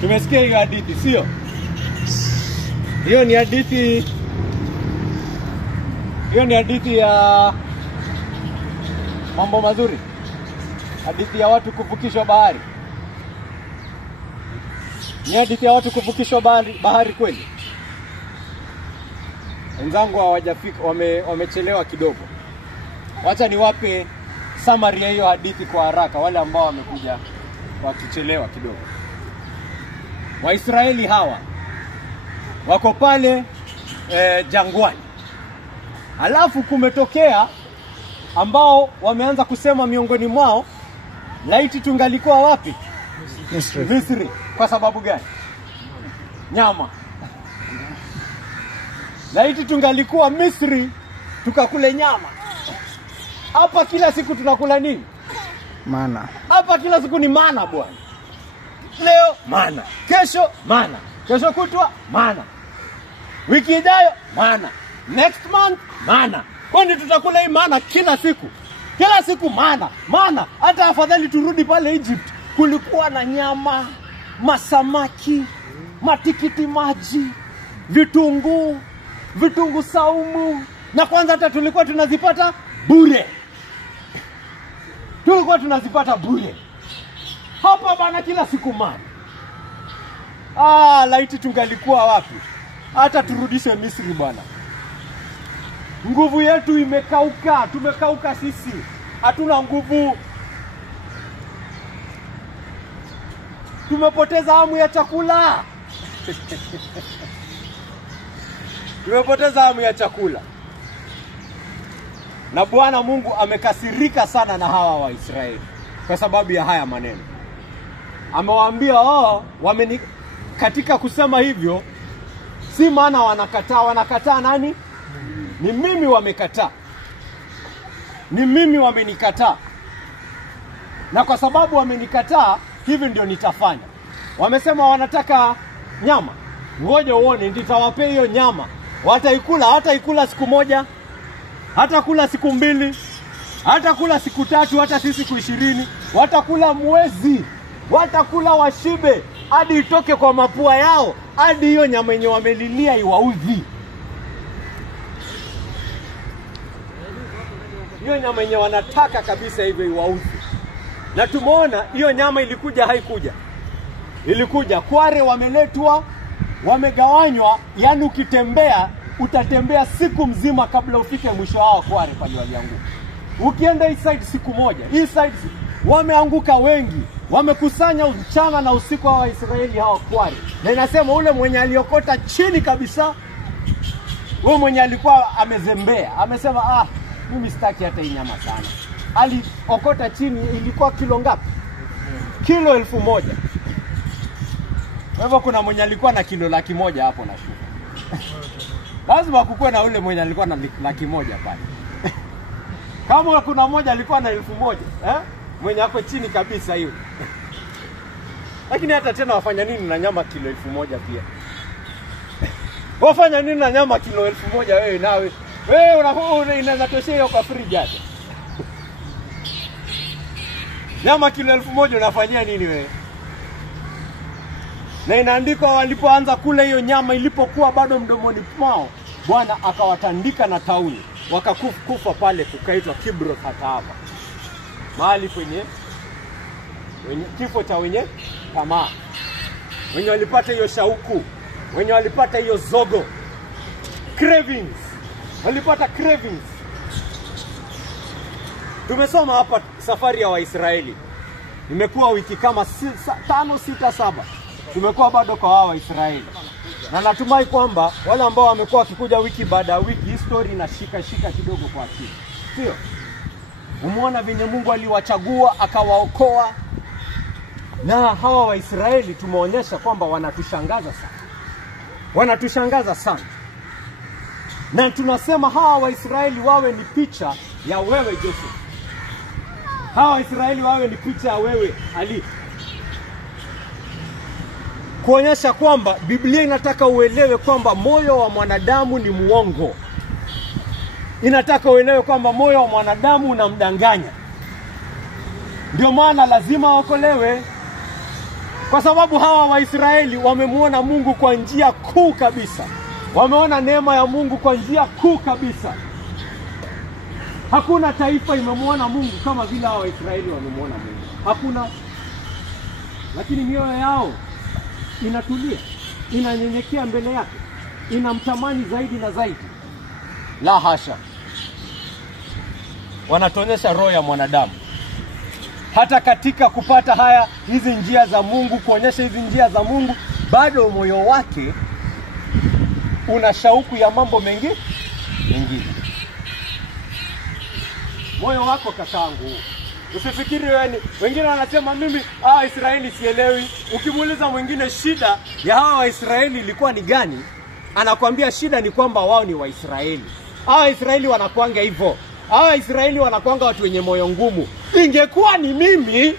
Tumesikia hiyo hadithi, sio? Hiyo ni hadithi ya mambo mazuri. Hadithi ya watu kuvukishwa bahari. Ni hadithi ya watu kuvukishwa bahari kweli? Wenzangu hawajafika, wamechelewa kidogo. Wacha niwape summary ya hiyo hadithi kwa haraka, wale ambao wamekuja wakichelewa kidogo. Waisraeli hawa wako pale jangwani. Alafu kumetokea ambao wameanza kusema miongoni mwao, laiti tungalikuwa wapi? Misri. Kwa sababu gani? Nyama. Laiti tungalikuwa Misri tukakule nyama. Hapa kila siku tunakula nini? Mana. Hapa kila siku ni mana bwana. Leo mana, kesho mana, kesho kutwa mana, wiki ijayo mana, next month mana. Kwani tutakula hii mana kila siku? Kila siku mana. Hata afadhali turudi pale Egypt, kulikuwa na nyama, masamaki, matikiti maji, vitunguu saumu, na kwanza hata tulikuwa tunazipata bure. Hapa bana kila siku mana. Laiti tungalikuwa wapi? Hata turudishe Misri bwana. Nguvu yetu imekauka, tumekauka sisi. Hatuna nguvu. Tumepoteza hamu ya chakula. Tumepoteza hamu ya chakula. Na Bwana Mungu amekasirika sana na hawa Waisraeli kwa sababu ya haya maneno. Amewaambia katika kusema hivyo, si maana wanakataa nani? Ni mimi wamekataa. Ni mimi wamenikataa. Na kwa sababu wamenikataa, hivi ndio nitafanya. Wamesema wanataka nyama. Ngoja uone, nitawapea hiyo nyama. Hataikula siku moja, hatakula siku 2, hatakula siku 3, hata siku 20, watakula mwezi. Watakula washibe hadi itoke kwa mapua yao, hadi hiyo nyama yenye wamelilia iwaudhi. Hiyo nyama yenye wanataka kabisa hivyo iwaudhi. Na tumeona hiyo nyama ilikuja, haikuja. Ilikuja. Kware wameletwa, wamegawanywa, yani ukitembea utatembea siku mzima kabla ufike mwisho wao. Kware pale walianguka. Ukienda hii side siku moja, hii side wameanguka wengi. Wamekusanya mchana na usiku wa Israeli hawa kware. Na inasema ule mwenye aliokota chini kabisa, huyo mwenye alikuwa amezembea, amesema mimi sitaki hata hii nyama sana. Aliokota chini, ilikuwa kilo ngapi? Kilo 1000. Kwa hivyo kuna mwenye alikuwa na kilo 100,000 hapo na shuka. Lazima kukuwe na ule mwenye alikuwa na 100,000 pale. Kama kuna mmoja alikuwa na 1000, mwenye hapo chini kabisa hiyo. Lakini hata tena wafanya nini na nyama kilo 1000 pia? Wafanya nini na nyama kilo 1000 wewe nawe? Wewe inaweza toshea hiyo kwa fridge hata. Nyama kilo 1000 unafanyia nini wewe? Na inaandikwa walipoanza kula hiyo nyama, ilipokuwa bado mdomoni mwao, Bwana akawatandika na tauni. Wakakufa pale, kukaitwa Kibroth hata hapa. Mahali kwenye kifo cha wenye tamaa. Wenye walipata hiyo shauku, wenye walipata hiyo zogo, cravings. Walipata cravings. Tumesoma hapa safari ya Waisraeli. Imekuwa wiki kama 5, 6, 7. Tumekuwa bado kwa hawa Waisraeli. Na natumai kwamba wale ambao wamekuwa wakikuja wiki baada ya wiki, history inashika kidogo kwa akili. Sio? Umeona venye Mungu aliwachagua akawaokoa. Na hawa Waisraeli tumeonyesha kwamba wanatushangaza sana. Wanatushangaza sana. Na tunasema hawa Waisraeli wawe ni picha ya wewe Joseph. Hawa Waisraeli wawe ni picha ya wewe Ali. Kuonyesha kwamba Biblia inataka uelewe kwamba moyo wa mwanadamu ni muongo. Inataka uelewe kwamba moyo wa mwanadamu unamdanganya. Ndio maana lazima waokolewe. Kwa sababu hawa Waisraeli wamemuona Mungu kwa njia kuu kabisa. Wameona neema ya Mungu kwa njia kuu kabisa. Hakuna taifa imemuona Mungu kama vile hawa Waisraeli wamemuona Mungu. Hakuna. Lakini mioyo yao inatulia, inanyenyekea mbele yake, inamtamani zaidi na zaidi. La hasha. Wanatuonyesha roho ya mwanadamu. Hata katika kupata hizi njia za Mungu, kuonyesha hizi njia za Mungu, bado moyo wake una shauku ya mambo mengine. Moyo wako kakangu. Usifikiri wengine wanasema mimi Israeli sielewi. Ukimuuliza mwingine shida ya hawa Waisraeli ilikuwa ni gani, anakuambia shida ni kwamba wao ni Waisraeli. Hawa Waisraeli wanakuanga hivyo. Hawa Waisraeli wanakuanga watu wenye moyo ngumu. Ingekuwa ni mimi,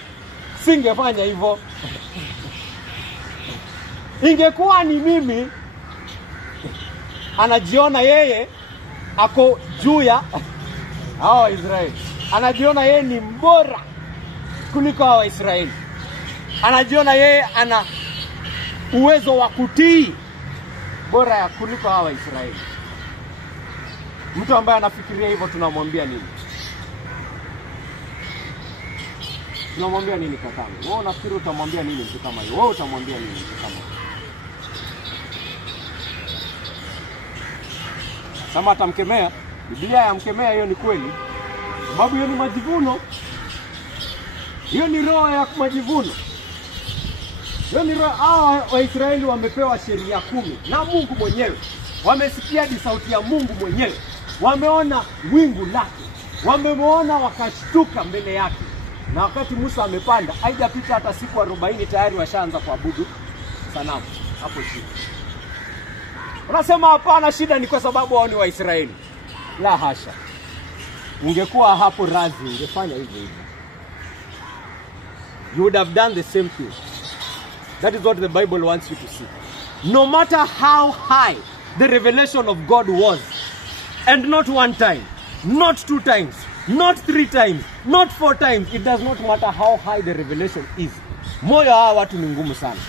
singefanya hivyo. Ingekuwa ni mimi, anajiona yeye ako juu ya hawa Waisraeli. Anajiona yeye ni mbora kuliko hawa Waisraeli. Anajiona yeye ana uwezo wa kutii bora ya kuliko hawa Waisraeli. Mtu ambaye anafikiria hivyo tunamwambia nini? Tunamwambia nini kakangu? Wewe unafikiri utamwambia nini mtu kama yeye? Wewe utamwambia nini mtu kama yeye? Kama atamkemea, Biblia yamkemea, hiyo ni kweli. Sababu hiyo ni majivuno. Hiyo ni roho ya majivuno. Hiyo ni roho. Waisraeli wamepewa sheria 10 na Mungu mwenyewe. Wamesikia sauti ya Mungu mwenyewe. Wameona wingu lake. Wamemwona wakashtuka mbele yake. Na wakati Musa amepanda, haijapita hata siku 40 tayari washaanza kuabudu sanamu hapo chini. Unasema hapana, shida ni kwa sababu wao ni Waisraeli. La hasha. Ungekuwa hapo razi, ungefanya hivyo hivyo. You would have done the same thing. That is what the Bible wants you to see. No matter how high the revelation of God was, and not one time, not 2 times, not 3 times, not 4 times, it does not matter how high the revelation is. Moyo hawa watu ni ngumu sana.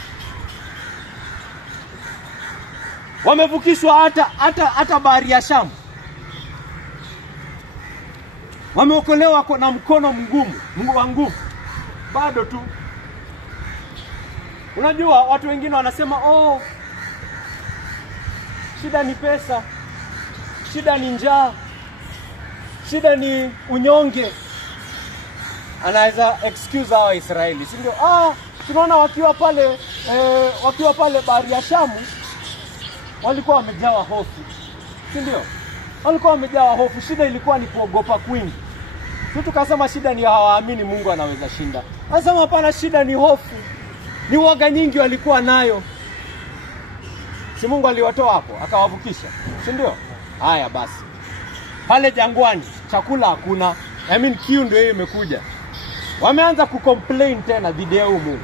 Wamevukishwa hata bahari ya Shamu. Wameokolewa na mkono mgumu, Mungu wa nguvu. Bado tu. Unajua watu wengine wanasema shida ni pesa, shida ni njaa, shida ni unyonge. Anaweza excuse hawa Israeli, si ndio? Tunaona wakiwa pale bahari ya Shamu walikuwa wamejawa hofu, si ndio? Walikuwa wamejawa hofu. Shida ilikuwa ni kuogopa kwingi. Sisi tukasema shida ni hawaamini Mungu anaweza shinda. Anasema hapana, shida ni hofu. Ni woga nyingi walikuwa nayo. Si Mungu aliwatoa hapo akawavukisha, si ndio? Haya basi. Pale jangwani chakula hakuna. Kiu ndio hiyo imekuja. Wameanza kucomplain tena dhidi ya Mungu.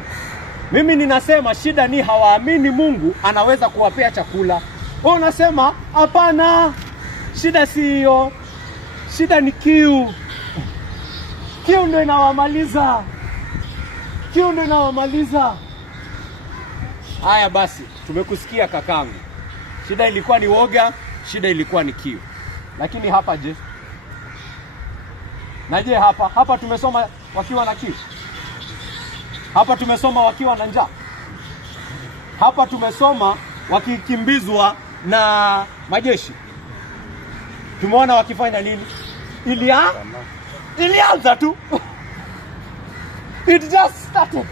Mimi ninasema shida ni hawaamini Mungu anaweza kuwapea chakula. Wao unasema hapana, shida si hiyo. Shida ni kiu. Kiu ndio inawamaliza. Kiu ndio inawamaliza. Haya basi, tumekusikia kakangu. Shida ilikuwa ni woga, shida ilikuwa ni kiu. Lakini hapa je? Na je hapa tumesoma wakiwa na kiu? Hapa tumesoma wakiwa na njaa? Hapa tumesoma wakikimbizwa na majeshi? Tumeona wakifanya nini? Ilianza tu. It just started.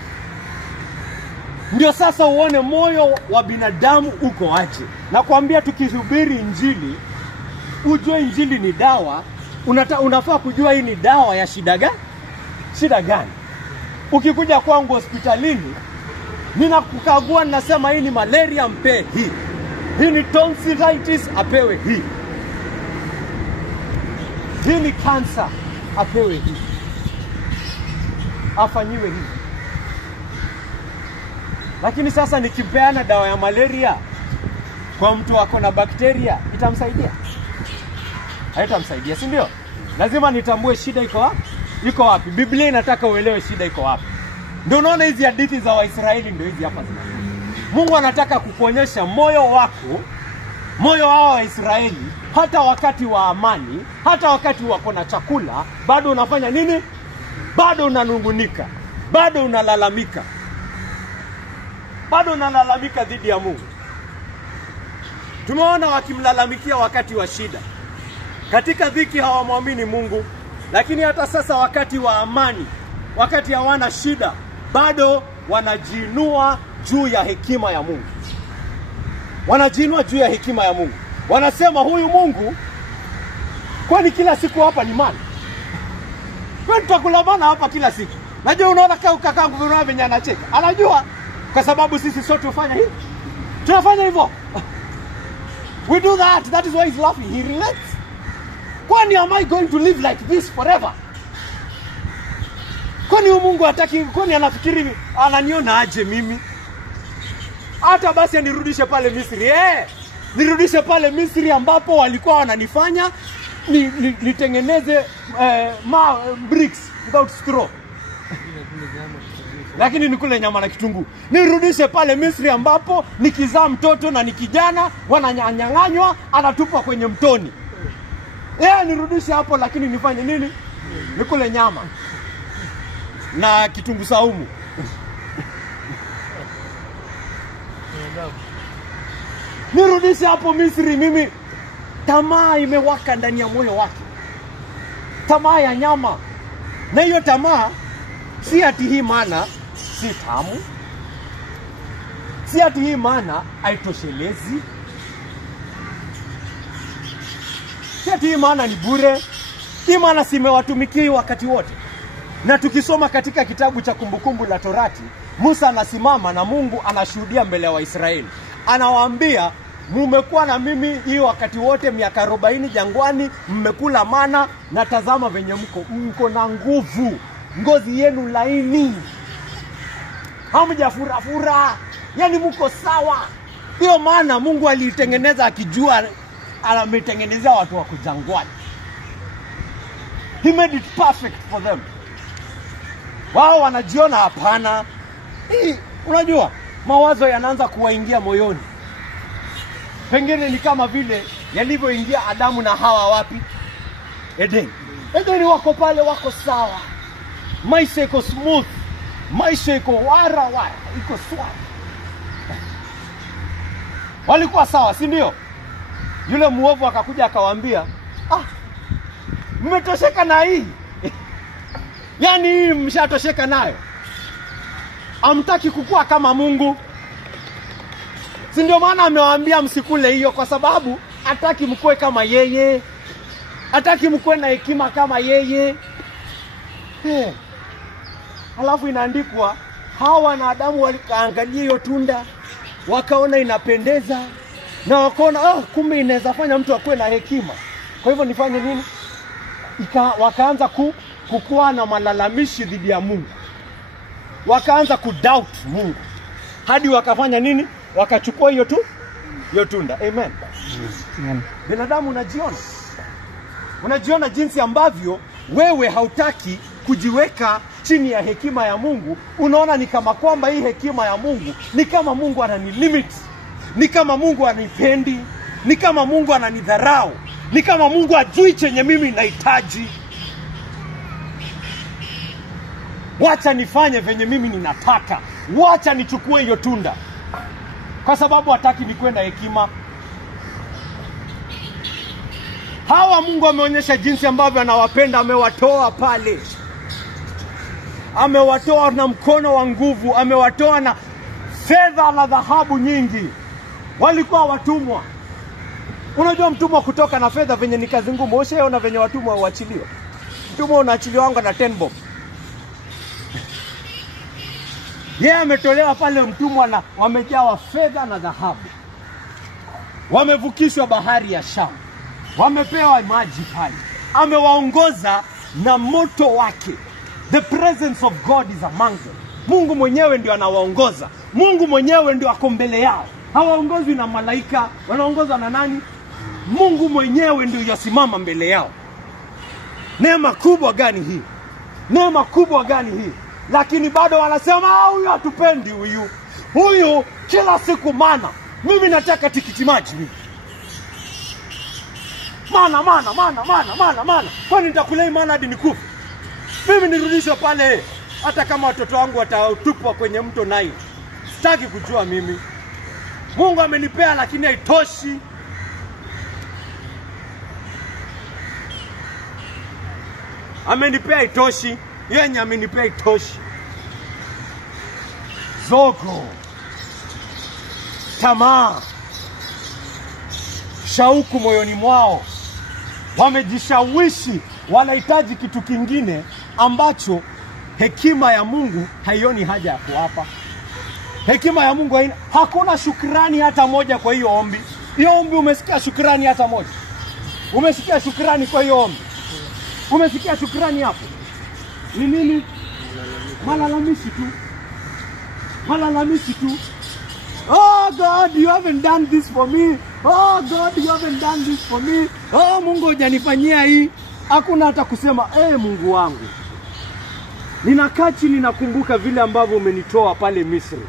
Ndio sasa uone moyo wa binadamu uko aje. Na kuambia tukihubiri injili, ujue injili ni dawa. Unafaa kujua hii ni dawa ya shida gani? Shida gani? Ukikuja kwangu hospitalini, ninakukagua, ninasema hii ni malaria, mpe hii. Hii ni tonsillitis, apewe hii. Hii ni cancer, apewe hii. Afanyiwe hii. Lakini sasa nikipeana dawa ya malaria kwa mtu wako na bakteria, itamsaidia? Haitamsaidia, si ndio? Lazima nitambue shida iko wapi? Iko wapi? Biblia inataka uelewe shida iko wapi. Ndio unaona hizi hadithi za Waisraeli ndio hizi hapa zina. Mungu anataka kukuonyesha moyo wako, moyo wao wa Israeli, hata wakati wa amani, hata wakati wako na chakula, bado unafanya nini? Bado unanungunika, bado unalalamika. Bado unalalamika dhidi ya Mungu. Tumeona wakimlalamikia wakati wa shida. Katika dhiki hawamwamini Mungu, lakini hata sasa wakati wa amani, wakati hawana shida, bado wanajiinua juu ya hekima ya Mungu. Wanajiinua juu ya hekima ya Mungu. Wanasema huyu Mungu, kwani kila siku hapa ni mali? Kwani tutakulamana hapa kila siku? Najua unaona kaka nguvu venye anacheka. Anajua kwa sababu sisi sote tufanya hivi. Tunafanya hivyo. We do that. That is why he's laughing. He relates. Kwani am I going to live like this forever? Kwani Mungu hataki, kwani anafikiri ananiona aje mimi? Hata basi anirudishe pale Misri. Nirudishe pale Misri ambapo walikuwa wananifanya nitengeneze bricks without straw. Lakini nikule nyama na kitunguu. Nirudishe pale Misri ambapo nikizaa mtoto na nikijana wananyang'anywa, anatupwa kwenye mtoni. Nirudishe hapo, lakini nifanye nini? Nikule nyama na kitunguu saumu. Nirudishe hapo Misri mimi. Tamaa imewaka ndani ya moyo wake. Tamaa ya nyama. Na hiyo tamaa si ati hii maana si tamu. Si ati hii maana haitoshelezi. Si ati hii maana ni bure. Hii maana simewatumikia wakati wote. Na tukisoma katika kitabu cha Kumbukumbu la Torati, Musa anasimama na Mungu anashuhudia mbele ya Waisraeli. Anawaambia, mmekuwa na mimi hii wakati wote miaka 40 jangwani, mmekula mana, na tazama venye mko na nguvu, ngozi yenu laini, hamjafura, yani mko sawa. Hiyo maana Mungu alitengeneza akijua ametengenezea watu wa kujangwani. He made it perfect for them. Wao wanajiona hapana. Unajua, mawazo yanaanza kuwaingia moyoni. Pengine ni kama vile yalivyoingia Adamu na Hawa wapi? Eden. Eden wako pale, wako sawa. Maisha iko smooth. Maisha iko wara, iko swari. Walikuwa sawa, si ndio? Yule muovu akakuja akawaambia, mmetosheka na hii. Yani hii mshatosheka nayo. Hamtaki kukua kama Mungu. Si ndio maana amewaambia msikule hiyo, kwa sababu hataki mkue kama yeye. Hataki mkue na hekima kama yeye. Alafu inaandikwa Hawa na Adamu walikaangalia hiyo tunda, wakaona inapendeza, na wakaona kumbe inaweza fanya mtu akue na hekima. Kwa hivyo nifanye nini? Wakaanza kukua na malalamishi dhidi ya Mungu. Wakaanza kudoubt Mungu. Hadi wakafanya nini? Wakachukua hiyo tunda. Amen. Amen. Binadamu unajiona jinsi ambavyo wewe hautaki kujiweka chini ya hekima ya Mungu. Unaona ni kama kwamba hii hekima ya Mungu ni kama Mungu ananilimit, ni kama Mungu anipendi, ni kama Mungu ananidharau, ni kama Mungu ajui chenye mimi nahitaji. Wacha nifanye venye mimi ninataka. Wacha nichukue hiyo tunda, kwa sababu hataki nikwenda hekima. Hawa Mungu ameonyesha jinsi ambavyo anawapenda. Amewatoa pale, amewatoa na mkono wa nguvu, amewatoa na fedha na dhahabu nyingi. Walikuwa watumwa. Unajua mtumwa kutoka na fedha venye ni kazi ngumu. Ushaona venye watumwa huachiliwa? Mtumwa unaachiliwa na 10 bob. Yeye ametolewa pale mtumwa na wamejawa fedha na dhahabu. Wamevukishwa bahari ya Shamu. Wamepewa maji pale. Amewaongoza na moto wake. The presence of God is among them. Mungu mwenyewe ndio anawaongoza. Mungu mwenyewe ndio ako mbele yao. Hawaongozwi na malaika, wanaongozwa na nani? Mungu mwenyewe ndio yasimama mbele yao. Neema kubwa gani hii? Neema kubwa gani hii? lakini bado wanasema huyu hatupendi huyu kila siku mana. Mimi nataka tikiti maji mimi. Mana. Kwani nitakulei mana hadi nikufa? Mimi nirudishwe pale hata kama watoto wangu watatupwa kwenye mto Nile. Sitaki kujua mimi. Mungu amenipea lakini haitoshi. Amenipea itoshi. Yenye amenipea itoshi. Zogo, tamaa, shauku moyoni mwao. Wamejishawishi, wanahitaji kitu kingine ambacho hekima ya Mungu haioni haja ya kuwapa. Hekima ya Mungu hakuna shukrani hata moja kwa hiyo ombi. Hiyo ombi umesikia shukrani hata moja? Umesikia shukrani kwa hiyo ombi? Umesikia shukrani hapo? Ni nini? Malalamishi tu. Oh God, you haven't done this for me. Oh God, you haven't done this for me. Oh Mungu hujanifanyia hii. Hakuna hata kusema Mungu wangu. Ninakaa chini nakumbuka vile ambavyo umenitoa pale Misri.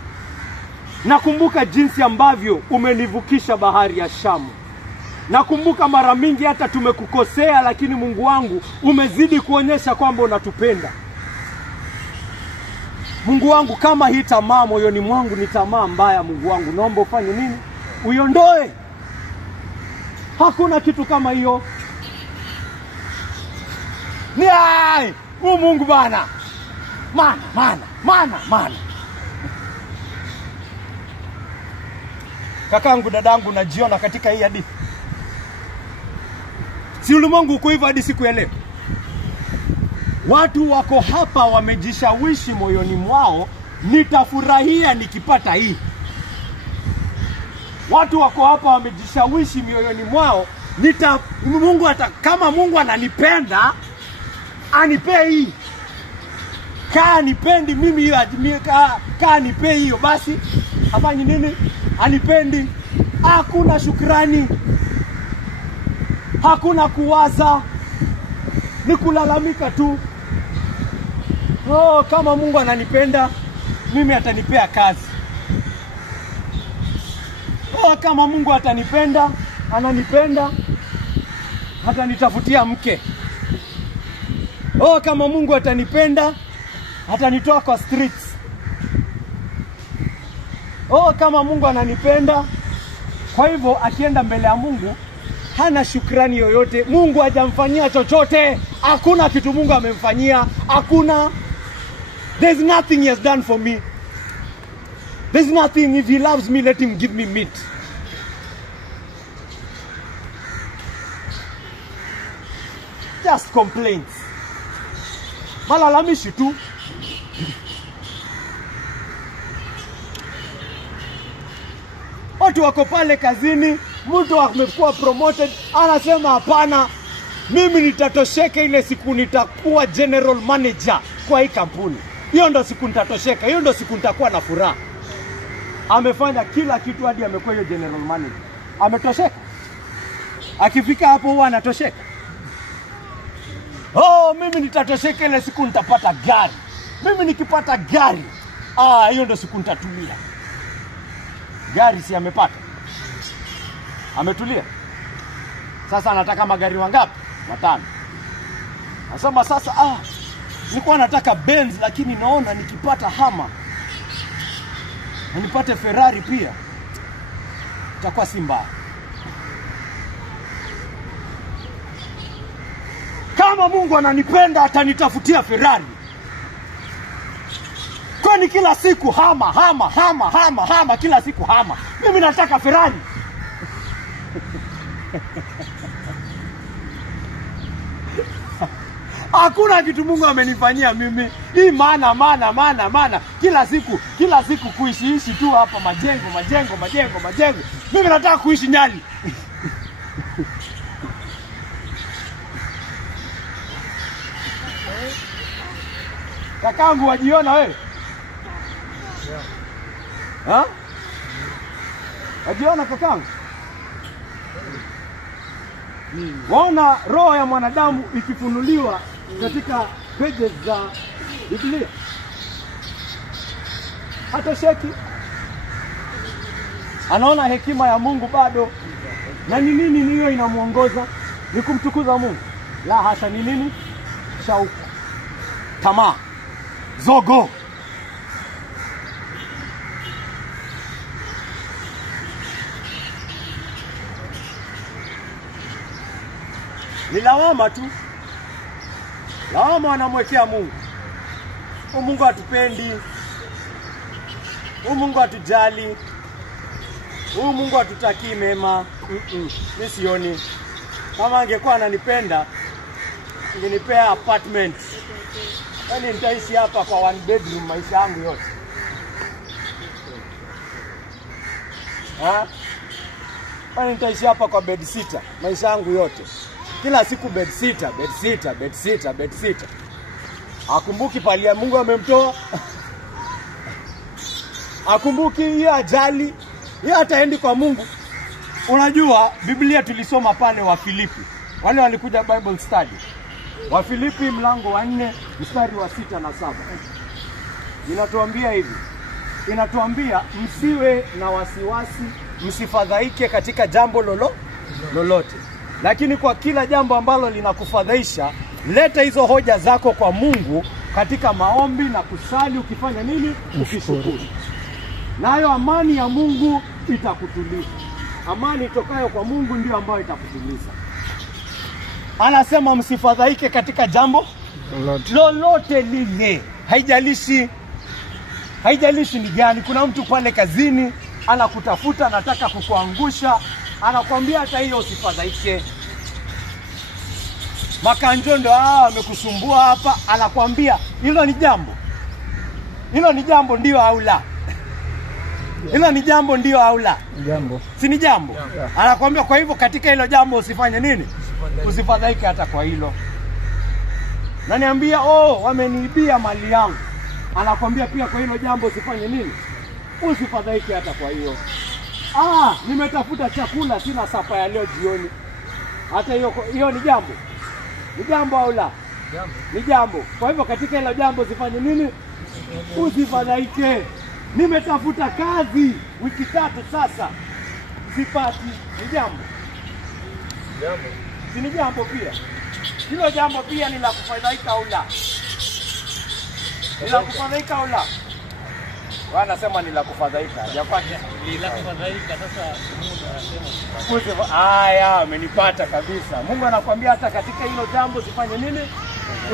Nakumbuka jinsi ambavyo umenivukisha bahari ya Shamu. Nakumbuka mara mingi hata tumekukosea, lakini Mungu wangu umezidi kuonyesha kwamba unatupenda. Mungu wangu, kama hii tamaa moyoni mwangu ni tamaa mbaya, Mungu wangu, naomba ufanye nini? Uiondoe. Hakuna kitu kama hiyo. Mungu bana. Mana. Kakangu, dadangu, najiona katika hii hadithi. Si ulimwengu uko hivyo hadi siku ya leo? Watu wako hapa wamejishawishi moyoni mwao, nitafurahia nikipata hii. Watu wako hapa wamejishawishi mioyoni mwao, Mungu kama Mungu ananipenda, anipe hii. Kaa nipendi mimi hiyo, kaa nipe hiyo, basi hafanyi nini? Anipendi. Hakuna shukrani. Hakuna kuwaza. Ni kulalamika tu. Kama Mungu ananipenda, mimi atanipea kazi. Kama Mungu ananipenda, atanitafutia mke. Kama Mungu atanipenda, atanitoa kwa streets. Kama Mungu ananipenda. Kwa hivyo akienda mbele ya Mungu hana shukrani yoyote. Mungu hajamfanyia chochote. Hakuna kitu Mungu amemfanyia. Hakuna. There's nothing he has done for me. There's nothing. If he loves me, let him give me meat. Just complaints. Malalamishi tu. Watu wako pale kazini, mtu amekuwa promoted, anasema hapana, mimi nitatosheka ile siku nitakuwa general manager kwa hii kampuni. Hiyo ndo siku nitatosheka, hiyo ndo siku nitakuwa na furaha. Amefanya kila kitu hadi amekuwa hiyo general manager. Ametosheka? Akifika hapo huwa anatosheka? Mimi nitatosheka ile siku nitapata gari. Mimi nikipata gari, hiyo ndo siku nitatulia. Gari si amepata? Ametulia. Sasa anataka magari wangapi? 5. Anasema sasa nilikuwa nataka Benz, lakini naona nikipata Hummer na nipate Ferrari pia itakuwa si mbaya. Kama Mungu ananipenda atanitafutia Ferrari. Kwani kila siku Hummer, kila siku Hummer. Mimi nataka Ferrari. Hakuna kitu Mungu amenifanyia mimi. Hii maana. Kila siku kuishi tu hapa majengo. Mimi nataka kuishi Nyali. Kakangu, wajiona wewe? Wajiona kakangu? Waona roho ya mwanadamu ikifunuliwa katika pages za Biblia. hatosheki. Anaona hekima ya Mungu bado. Na ni nini hiyo inamuongoza? Ni kumtukuza Mungu? La hasha. Ni nini? Shauku, tamaa, zogo. Ni lawama tu. Lawama wanamwekea Mungu. Mungu hatupendi. Mungu hatujali. Mungu hatutakii mema. Mimi sioni. Kama angekuwa ananipenda, angenipea apartment. Yaani nitaishi hapa kwa 1 bedroom maisha yangu yote. Yaani nitaishi hapa kwa bed sitter maisha yangu yote. Kila siku bed sitter, bed sitter, bed sitter, bed sitter. Akumbuki pali ya Mungu amemtoa. Akumbuki hiyo ajali. Yeye ataendi kwa Mungu. Unajua Biblia tulisoma pale wa Filipi. Wale walikuja Bible study. Wa Filipi mlango wa 4 mstari wa 6 na 7. Inatuambia hivi. Inatuambia msiwe na wasiwasi, msifadhaike katika jambo lolote. Lakini kwa kila jambo ambalo linakufadhaisha, leta hizo hoja zako kwa Mungu katika maombi na kusali, ukifanya nini? Ukishukuru. Nayo amani ya Mungu itakutuliza. Amani itokayo kwa Mungu ndio ambayo itakutuliza. Anasema msifadhaike katika jambo lolote lile. Haijalishi ni gani. Kuna mtu pale kazini anakutafuta, anataka kukuangusha, anakuambia hata hiyo usifadhaike. Makanjondo amekusumbua hapa, anakuambia hilo ni jambo. Hilo ni jambo ndio au la? Hilo ni jambo ndio au la? Jambo. Si ni jambo? Yeah. Anakuambia kwa hivyo katika hilo jambo usifanye nini? Usifadhaike hata kwa hilo. Na niambia wameniibia mali yangu. Anakuambia pia kwa hilo jambo usifanye nini? Usifadhaike hata kwa hiyo. Nimetafuta chakula sina sapa ya leo jioni. Hata hiyo ni jambo. Ni jambo au la? Jambo. Ni jambo. Kwa hivyo katika hilo jambo usifanye nini? Usifadhaike. Nimetafuta kazi wiki 3 sasa. Sipati. Ni jambo. Jambo. Si ni jambo pia. Hilo jambo pia ni la kufadhaika au la? Ni la kufadhaika au la? Wanasema ni la kufadhaika. Hajapata. Ni la kufadhaika. Sasa Mungu anasema amenipata kabisa. Mungu anakuambia hata katika hilo jambo usifanye nini?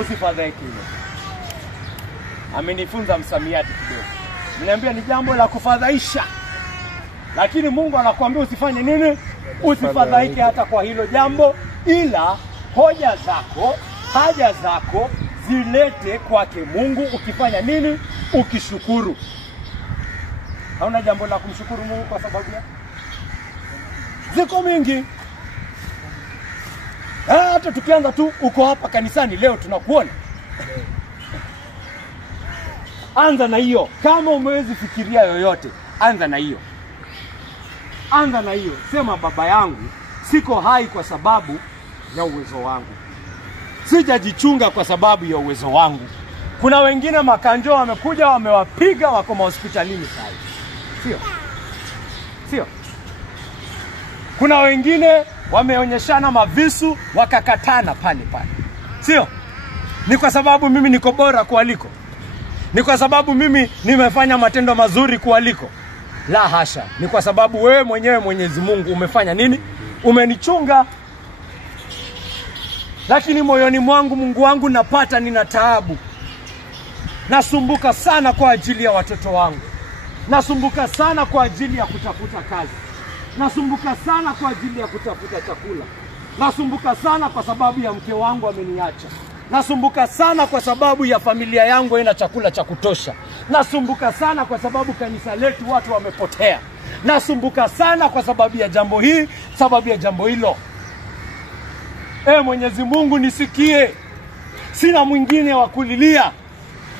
Usifadhaike hilo. Amenifunza msamiati kidogo. Mniambia ni jambo la kufadhaisha. Lakini Mungu anakuambia usifanye nini? Usifadhaike hata kwa hilo jambo, ila hoja zako, haja zako zilete kwake Mungu, ukifanya nini? Ukishukuru. Hauna jambo la kumshukuru Mungu kwa sababu ya? Ziko mingi. Hata tukianza tu uko hapa kanisani leo tunakuona. Anza na hiyo. Kama umewezi fikiria yoyote, anza na hiyo. Anza na hiyo. Sema baba yangu, siko hai kwa sababu ya uwezo wangu. Sijajichunga kwa sababu ya uwezo wangu. Kuna wengine makanjo wamekuja wamewapiga wako hospitalini sasa. Sio? Kuna wengine wameonyeshana mavisu wakakatana pale. Sio? Ni kwa sababu mimi niko bora kualiko. Ni kwa sababu mimi nimefanya matendo mazuri kualiko. La hasha. Ni kwa sababu wewe mwenyewe Mwenyezi Mungu umefanya nini? Umenichunga. Lakini moyoni mwangu Mungu wangu napata nina taabu. Nasumbuka sana kwa ajili ya watoto wangu. Nasumbuka sana kwa ajili ya kutafuta kazi. Nasumbuka sana kwa ajili ya kutafuta chakula. Nasumbuka sana kwa sababu ya mke wangu ameniacha. Nasumbuka sana kwa sababu ya familia yangu haina chakula cha kutosha. Nasumbuka sana kwa sababu kanisa letu watu wamepotea. Nasumbuka sana kwa sababu ya jambo hili, sababu ya jambo hilo. Mwenyezi Mungu nisikie. Sina mwingine wa kulilia.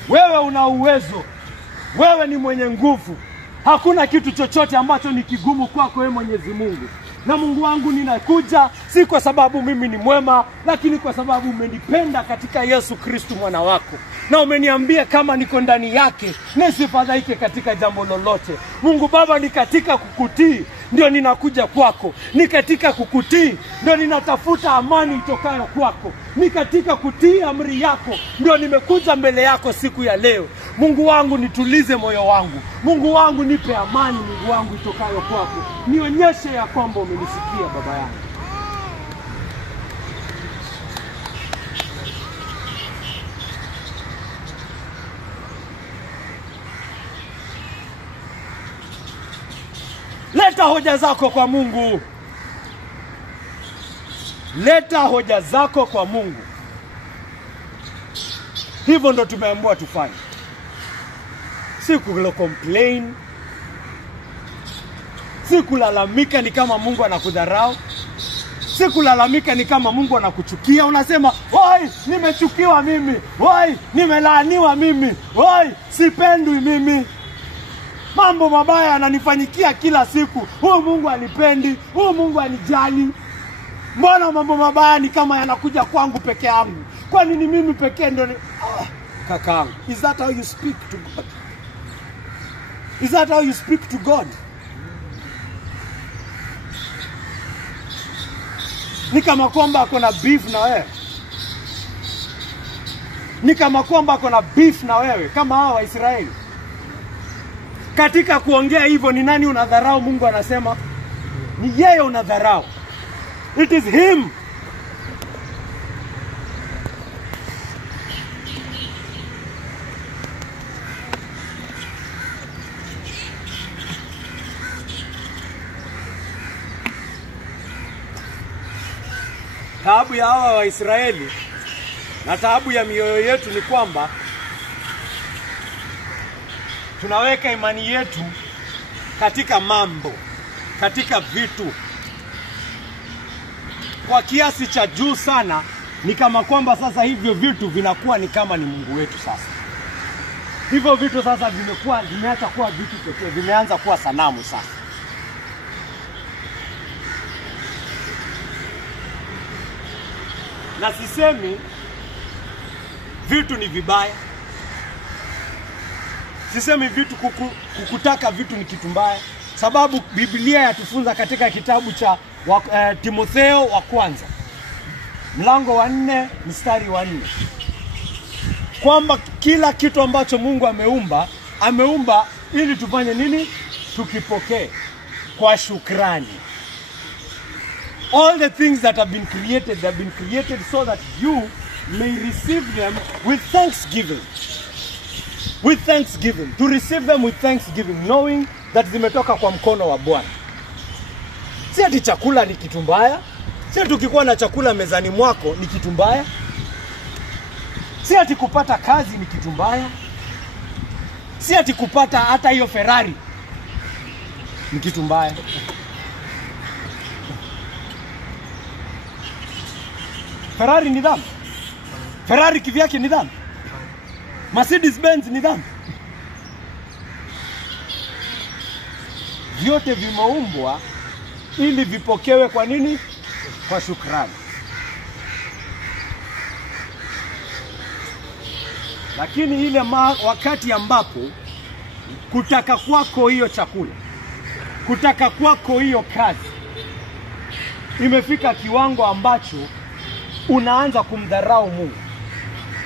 Wewe una uwezo. Wewe ni mwenye nguvu. Hakuna kitu chochote ambacho ni kigumu kwako wewe Mwenyezi Mungu. Na Mungu wangu, ninakuja si kwa sababu mimi ni mwema, lakini kwa sababu umenipenda katika Yesu Kristo mwana wako. Na umeniambia kama niko ndani yake nisifadhaike katika jambo lolote. Mungu Baba, ni katika kukutii ndio ninakuja kwako. Ni katika kukutii ndio ninatafuta amani itokayo kwako. Ni katika kutii amri yako ndio nimekuja mbele yako siku ya leo. Mungu wangu, nitulize moyo wangu. Mungu wangu, nipe amani, Mungu wangu, itokayo kwako. Nionyeshe ya kwamba umenisikia Baba yangu. Leta hoja zako kwa Mungu. Leta hoja zako kwa Mungu. Hivyo ndo tumeambiwa tufanye. Si complain. Si kulalamika ni kama Mungu anakudharau. Si kulalamika ni kama Mungu anakuchukia. Unasema, "Oi, nimechukiwa mimi. Oi, nimelaaniwa mimi. Oi, sipendwi mimi. Mambo mabaya yananifanyikia kila siku. Huyu Mungu anipendi, huyu Mungu anijali. Mbona mambo mabaya ni kama yanakuja kwangu peke yangu? Kwa nini mimi pekee ndo kakaangu?" Is that how you speak to God? Is that how you speak to God? Ni kama kwamba ako na beef na wewe. Ni kama kwamba ako na beef na wewe kama hao wa Israeli. Katika kuongea hivyo, ni nani unadharau? Mungu anasema ni yeye unadharau. It is him. Taabu ya hawa wa Israeli na taabu ya mioyo yetu ni kwamba tunaweka imani yetu katika mambo, katika vitu kwa kiasi cha juu sana. Ni kama kwamba sasa hivyo vitu vinakuwa ni kama ni Mungu wetu sasa. Hivyo vitu sasa vimeacha kuwa vitu pekee, vimeanza kuwa sanamu sasa. Na sisemi vitu ni vibaya. Sisemi vitu kukutaka vitu ni kitu mbaya. Sababu Biblia yatufunza katika kitabu cha Timotheo wa kwanza, mlango wa 4 mstari wa 4. Kwamba kila kitu ambacho Mungu ameumba ili tufanye nini? Tukipokee kwa shukrani. All the things that have been created so that you may receive them with thanksgiving. With thanksgiving. To receive them with thanksgiving, knowing that zimetoka kwa mkono wa Bwana. Si ati chakula ni kitu mbaya. Si ati ukikuwa na chakula mezani mwako ni kitu mbaya. Si ati kupata kazi ni kitu mbaya. Si ati kupata hata hiyo Ferrari ni kitu mbaya. Ferrari ni dhambi. Ferrari kivyake ni dhambi. Mercedes Benz ni dhambi. Vyote vimeumbwa ili vipokewe kwa nini? Kwa shukrani. Lakini ile wakati ambapo kutaka kwako hiyo chakula, kutaka kwako hiyo kazi imefika kiwango ambacho unaanza kumdharau Mungu,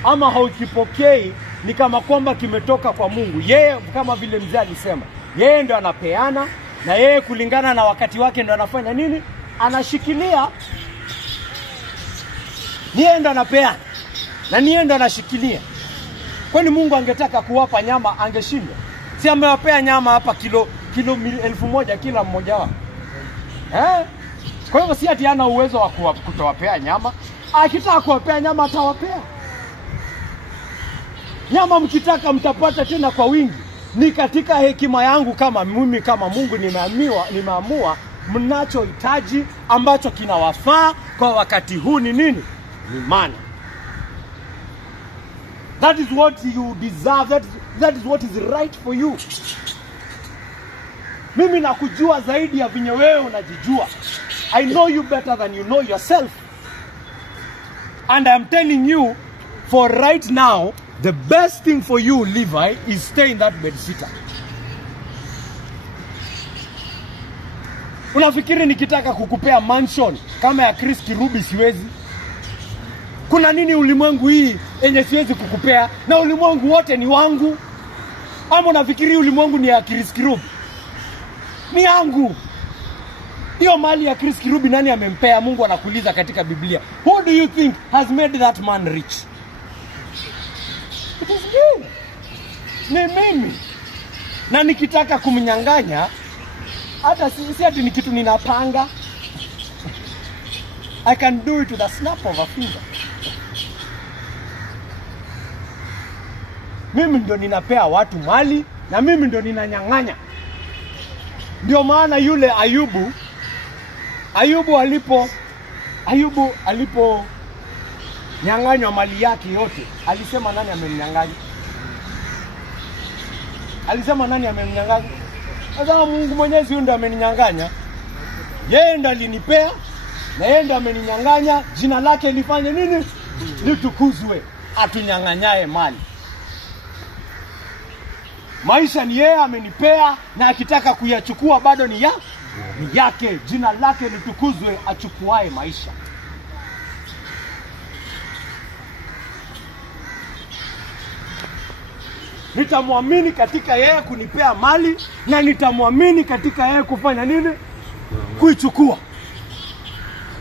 ama haukipokei, ni kama kwamba kimetoka kwa Mungu. Yeye kama vile mzee alisema, yeye ndo anapeana, na yeye kulingana na wakati wake ndo anafanya nini? Anashikilia. Ni yeye ndo anapeana na ni yeye ndo anashikilia. Kwani Mungu angetaka kuwapa nyama angeshindwa? Si amewapea nyama hapa kilo 1000 kila mmoja wao. Kwa hivyo si ati hana uwezo wa kutowapea nyama. Akitaka kuwapea nyama atawapea. Nyama mkitaka mtapata tena kwa wingi. Ni katika hekima yangu kama mimi kama Mungu nimeamua mnachohitaji ambacho kinawafaa kwa wakati huu ni nini? Ni mana. That is what you deserve. That is what is right for you. Mimi nakujua zaidi ya vinye wewe unajijua. I know you better than you know yourself. And I'm telling you, for right now, the best thing for you, Levi, is stay in that bed sitter. Unafikiri nikitaka kukupea mansion kama ya Chris Kirubi siwezi? Kuna nini ulimwengu hii yenye siwezi kukupea? Na ulimwengu wote ni wangu. Ama unafikiri ulimwengu ni ya Chris Kirubi? Ni yangu. Hiyo mali ya Chris Kirubi nani amempea? Mungu anakuuliza katika Biblia. Who do you think has made that man rich? It is me. Ni mimi. Na nikitaka kumnyang'anya, hata si ati ni kitu ninapanga. I can do it with a snap of a finger. Mimi ndo ninapea watu mali na mimi ndo ninanyang'anya. Ndio maana yule Ayubu alipo nyang'anywa mali yake yote, alisema nani amemnyang'anya? Alisema nani amemnyang'anya? Sasa Mungu Mwenyezi ndo ameninyang'anya. Yeye ndo alinipea na yeye ndo ameninyang'anya. Jina lake lifanye nini? Litukuzwe. Atunyang'anyaye mali. Maisha ni yeye amenipea na akitaka kuyachukua bado ni yake. Jina lake litukuzwe achukuae maisha. Nitamwamini katika yeye kunipea mali na nitamwamini katika yeye kufanya nini? Kuichukua.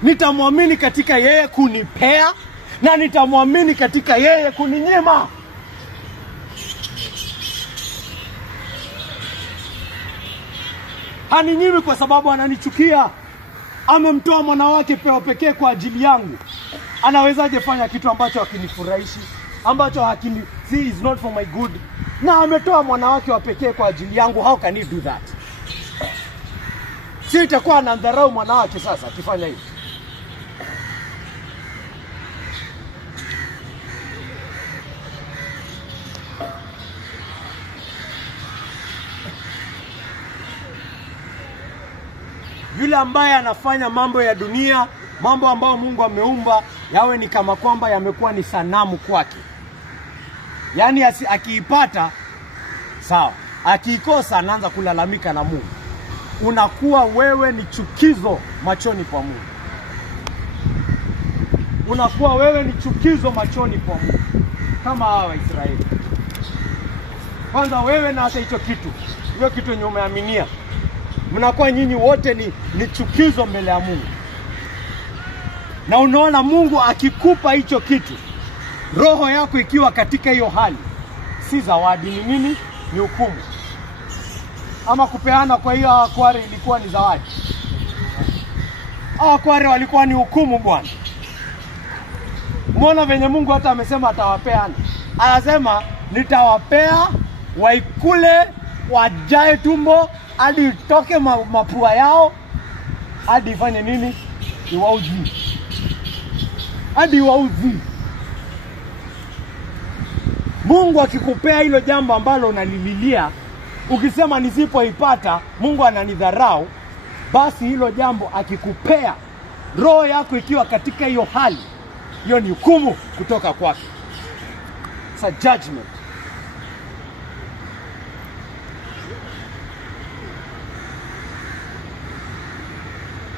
Nitamwamini katika yeye kunipea na nitamwamini katika yeye kuninyima. Haninyimi kwa sababu ananichukia. Amemtoa mwana wake pekee kwa ajili yangu. Anawezaje fanya kitu ambacho hakinifurahishi? Ambacho is not for my good. Na ametoa mwana wake wa pekee kwa ajili yangu. How can he do that? Si itakuwa anadharau mwana wake sasa akifanya hivi. Yule ambaye anafanya mambo ya dunia, mambo ambayo Mungu ameumba, yawe ni kama kwamba yamekuwa ni sanamu kwake. Yaani akiipata sawa, akiikosa anaanza kulalamika na Mungu. Unakuwa wewe ni chukizo machoni kwa Mungu. Unakuwa wewe ni chukizo machoni kwa Mungu. Kama hawa Waisraeli. Kwanza wewe na hata hicho kitu. Hiyo kitu yenye umeaminia. Mnakuwa nyinyi wote ni chukizo mbele ya Mungu. Na unaona Mungu akikupa hicho kitu, roho yako ikiwa katika hiyo hali, si zawadi, ni nini? Ni hukumu. Ama kupeana kwa hiyo akware ilikuwa ni zawadi. Akware walikuwa ni hukumu bwana. Mbona venye Mungu hata amesema atawapeana. Anasema nitawapea waikule wajae tumbo hadi itoke mapua yao hadi ifanye nini? Iwauzi. Hadi iwauzi. Mungu akikupea hilo jambo ambalo unalililia, ukisema nisipoipata Mungu ananidharau, basi hilo jambo akikupea, roho yako ikiwa katika hiyo hali, hiyo ni hukumu kutoka kwake. It's a judgment.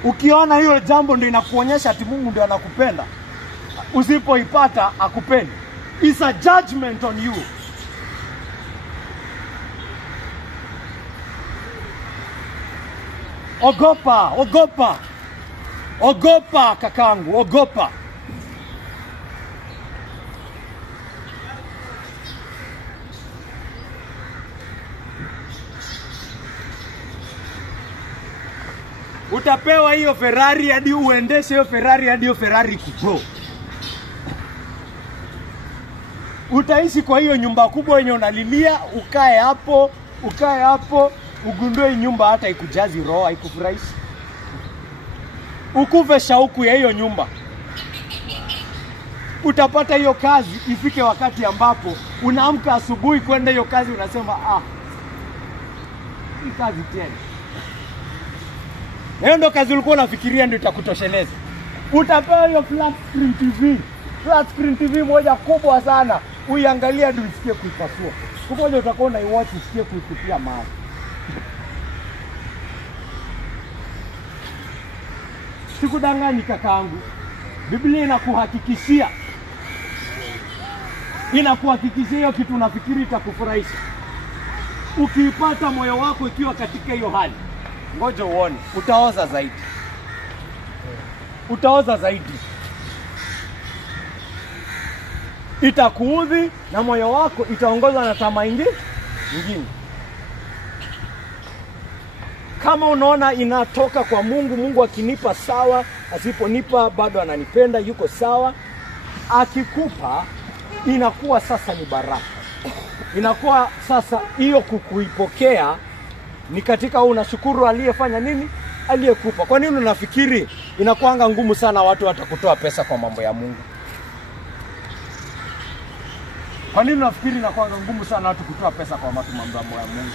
Ukiona hiyo jambo ndio inakuonyesha ati Mungu ndio anakupenda, usipoipata akupendi. It's a judgment on you. Ogopa, ogopa. Ogopa kakangu, ogopa. Utapewa hiyo Ferrari hadi uendeshe hiyo Ferrari hadi hiyo Ferrari kupro. Utaishi kwa hiyo nyumba kubwa yenye unalilia, ukae hapo, ugundue nyumba hata ikujazi roho, haikufurahishi. Ukuve shauku ya hiyo nyumba. Utapata hiyo kazi, ifike wakati ambapo unaamka asubuhi kwenda hiyo kazi unasema hii kazi tena. Na hiyo ndo kazi ulikuwa unafikiria ndio itakutosheleza. Utapewa hiyo flat screen TV. Flat screen TV moja kubwa sana. Uiangalia ndio usikie kuipasua. Siku moja utakuwa unaiwatch usikie kuitupia maji. Sikudanganyi kakaangu. Biblia inakuhakikishia. Inakuhakikishia hiyo kitu unafikiri itakufurahisha. Ukiipata moyo wako ikiwa katika hiyo hali, ngoja uone, utaoza zaidi. Utaoza zaidi. Itakuudhi na moyo wako itaongozwa na tamaa nyingine. Kama unaona inatoka kwa Mungu, Mungu akinipa sawa, asiponipa bado ananipenda, yuko sawa. Akikupa inakuwa sasa ni baraka. Inakuwa sasa hiyo kukuipokea ni katika unashukuru aliyefanya nini? Aliyekupa. Kwa nini unafikiri inakuanga ngumu sana watu watakutoa pesa kwa mambo ya Mungu? Kwa nini unafikiri inakuanga ngumu sana watu kutoa pesa kwa mambo ya Mungu?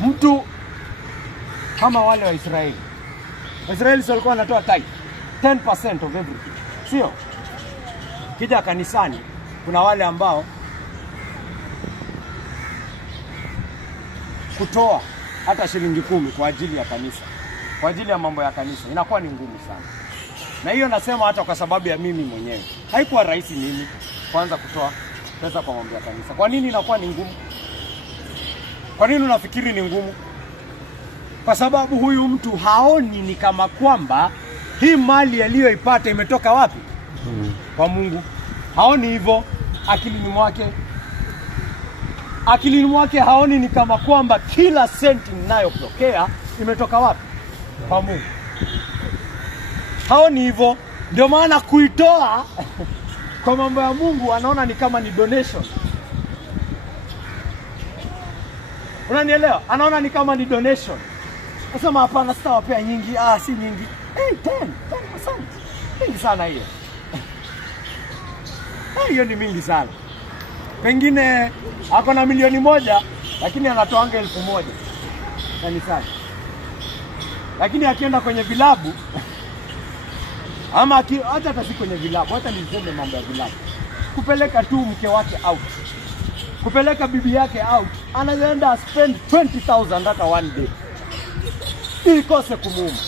Mtu kama wale wa Israeli. Israeli walikuwa wanatoa tithe, 10% of everything. Sio? Kija kanisani kuna wale ambao kutoa hata shilingi 10 kwa ajili ya kanisa, kwa ajili ya mambo ya kanisa inakuwa ni ngumu sana. Na hiyo nasema hata kwa sababu ya mimi mwenyewe. Haikuwa rahisi mimi kwanza kutoa pesa kwa mambo ya kanisa. Kwa nini inakuwa ni ngumu? Kwa nini unafikiri ni ngumu? Kwa sababu huyu mtu haoni ni kama kwamba hii mali aliyoipata imetoka wapi? Kwa Mungu. Haoni hivyo akilini mwake. Akilini mwake haoni ni kama kwamba kila senti ninayopokea imetoka wapi? Kwa Mungu. Haoni hivyo. Ndio maana kuitoa kwa mambo ya Mungu anaona ni kama ni donation. Unanielewa? Anaona ni kama ni donation. Nasema hapana, sitawapea nyingi. Si nyingi. 10%. Mingi sana hiyo. Hiyo ni mingi sana. Pengine ako na milioni 1 lakini anatoanga 1,000 kanisani. Lakini akienda kwenye vilabu ama hata si kwenye vilabu, hata niseme mambo ya vilabu. Kupeleka tu mke wake out, kupeleka bibi yake out, anaenda spend 20,000 hata one day. Ikose kumuuma.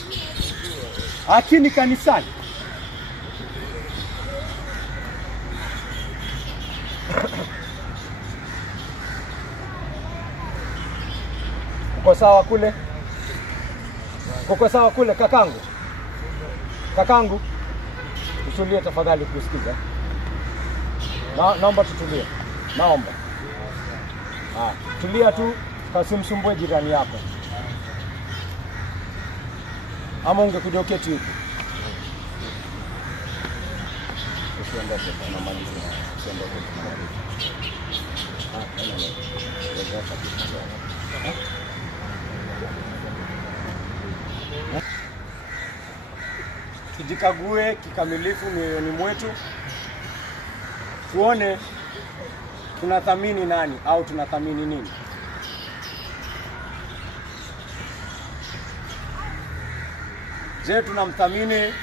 Lakini kanisani uko sawa kule? Uko sawa kule kakangu? Kakangu, tutulie tafadhali kusikiza. Naomba tutulie. Naomba. Tulia tu, kasimsumbue jirani yako. Ama ungekuja uketi huko. Usiondoke na maliza. Usiondoke na maliza. Tujikague kikamilifu mioyoni mwetu. Tuone tunathamini nani au tunathamini nini. Je, tunamthamini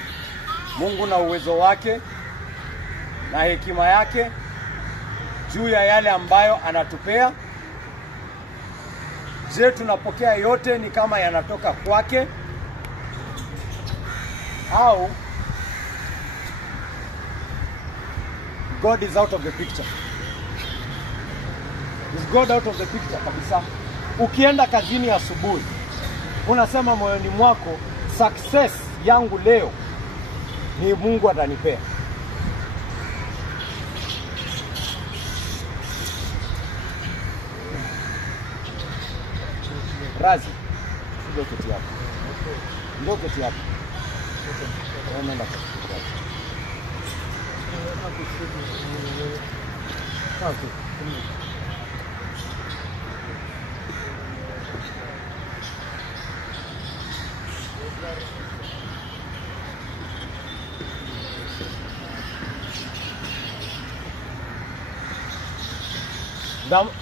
Mungu na uwezo wake na hekima yake juu ya yale ambayo anatupea? Je, tunapokea yote ni kama yanatoka kwake? Au God is out of the picture? Is God out of the picture kabisa? Ukienda kazini asubuhi, unasema moyoni mwako, success yangu leo ni Mungu atanipea. Razi, ndio kiti yako. Ndio kiti yako. Nenda kwa. Okay.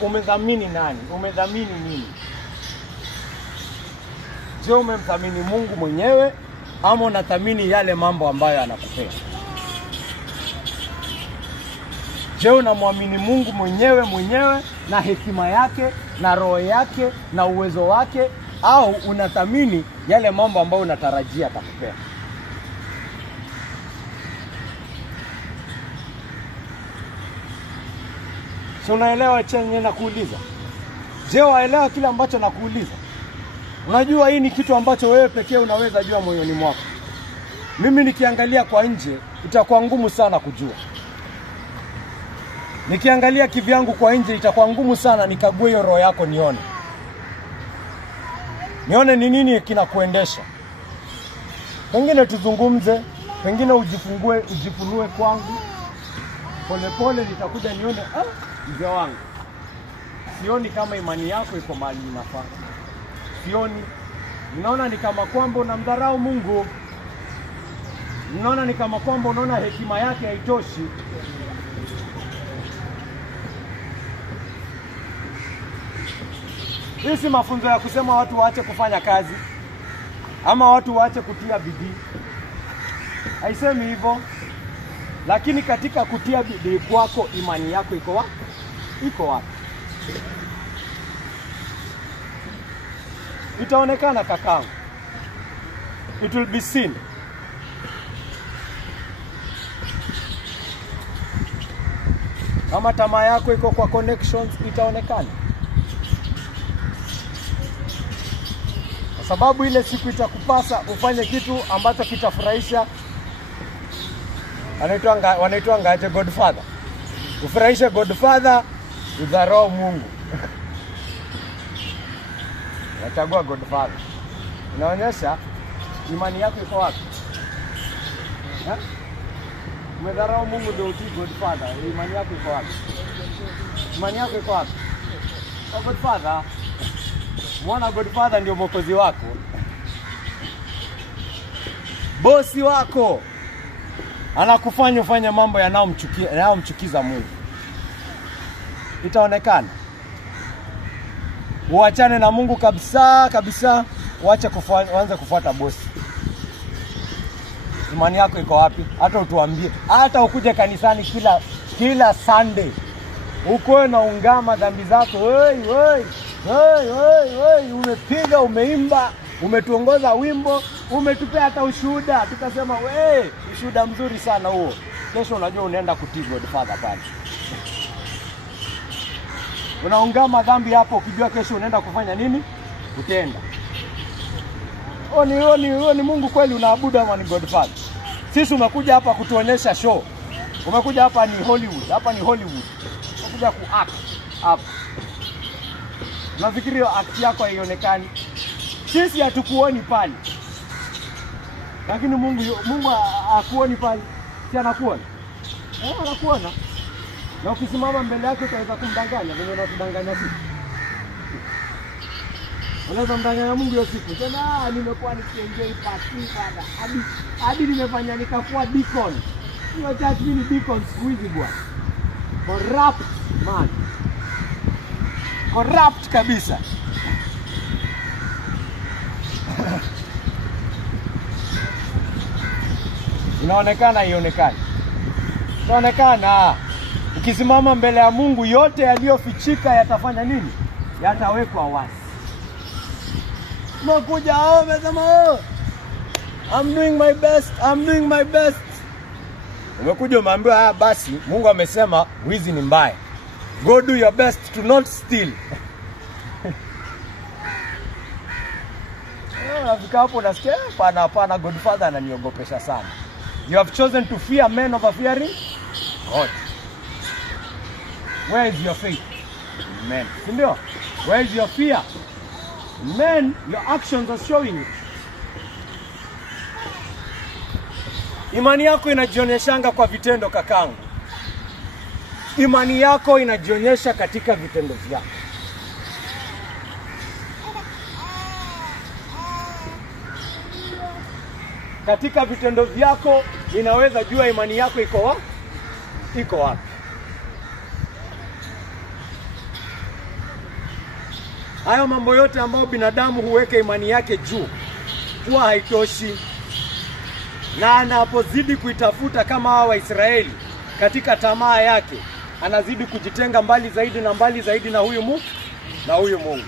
Umedhamini nani? Umedhamini nini? Je, umemthamini Mungu mwenyewe ama unathamini yale mambo ambayo anakupea? Je, unamwamini Mungu mwenyewe na hekima yake na roho yake na uwezo wake, au unathamini yale mambo ambayo unatarajia atakupea? Si unaelewa chenye nakuuliza? Je, waelewa kile ambacho nakuuliza? Unajua hii ni kitu ambacho wewe pekee unaweza jua moyoni mwako. Mimi nikiangalia kwa nje itakuwa ngumu sana kujua. Nikiangalia kivyangu kwa nje itakuwa ngumu sana nikague hiyo roho yako nione. Nione ni nini kinakuendesha. Pengine tuzungumze, pengine ujifunue kwangu. Pole nitakuja nione, mzee wangu, sioni kama imani yako iko mahali inafaa. Sioni. Ninaona ni kama kwamba unamdharau Mungu. Ninaona ni kama kwamba unaona hekima yake haitoshi. Hii si mafunzo ya kusema watu waache kufanya kazi ama watu waache kutia bidii. Haisemi hivyo. Lakini katika kutia bidii kwako, imani yako iko wapi? Iko wapi? Itaonekana kakangu. It will be seen. Kama tamaa yako iko kwa connections, itaonekana. Kwa sababu ile siku itakupasa ufanye kitu ambacho kitafurahisha. Wanaitwa ngaje Godfather. Ufurahishe Godfather, udharau Mungu. Nachagua Godfather. Inaonyesha imani yako iko wapi? Umedharau Mungu ndio utii Godfather. Imani yako iko wapi? Imani yako iko wapi? Kwa Godfather. Mwana Godfather ndio mwokozi wako. Bosi wako anakufanya ufanye mambo yanayomchukiza Mungu. Itaonekana. Uachane na Mungu kabisa, uanze kufuata bosi. Imani yako iko wapi? Hata utuambie. Hata ukuje kanisani kila Sunday. Uko na ungama dhambi zako. Umepiga, umeimba, umetuongoza wimbo, umetupea hata ushuhuda. Tukasema ushuhuda mzuri sana huo. Kesho unajua unaenda kutii Godfather pale. Unaungama dhambi hapo ukijua kesho unaenda kufanya nini? Utenda. Ni Mungu kweli unaabudu ama ni Godfather? Sisi umekuja hapa kutuonyesha show. Umekuja hapa ni Hollywood. Hapa ni Hollywood. Umekuja kuact hapa. Nafikiri act yako haionekani. Sisi hatukuoni pale. Lakini Mungu hakuoni pale. Si anakuona? Anakuona. Na ukisimama mbele yake utaweza kumdanganya, ndio unatudanganya sisi. Unaweza mdanganya Mungu hiyo siku. Tena nimekuwa nikienjoy party bana. Hadi nimefanya nikakuwa deacon. Hiyo church ni deacon squeeze bwana. Corrupt man. Corrupt kabisa. Inaonekana ionekane. Inaonekana. Ukisimama mbele ya Mungu yote yaliyofichika yatafanya nini? Yatawekwa wazi. Umekuja umesema I'm doing my best. Umekuja umeambiwa basi Mungu amesema wizi ni mbaya. Go do your best to not steal. Unafika hapo unasikia hapana Godfather ananiogopesha sana. You have chosen to fear men over fearing God. Where is your faith? Men. Sindio? Where is your fear? Men, your actions are showing it. Imani yako inajionyeshanga kwa vitendo kakangu. Imani yako inajionyesha katika vitendo vyako. Katika vitendo vyako inaweza jua imani yako iko wapi? Iko wapi? Hayo mambo yote ambayo binadamu huweka imani yake juu ilikuwa haitoshi, na anapozidi kuitafuta kama hawa Waisraeli katika tamaa yake, anazidi kujitenga mbali zaidi na mbali zaidi na huyu Mungu.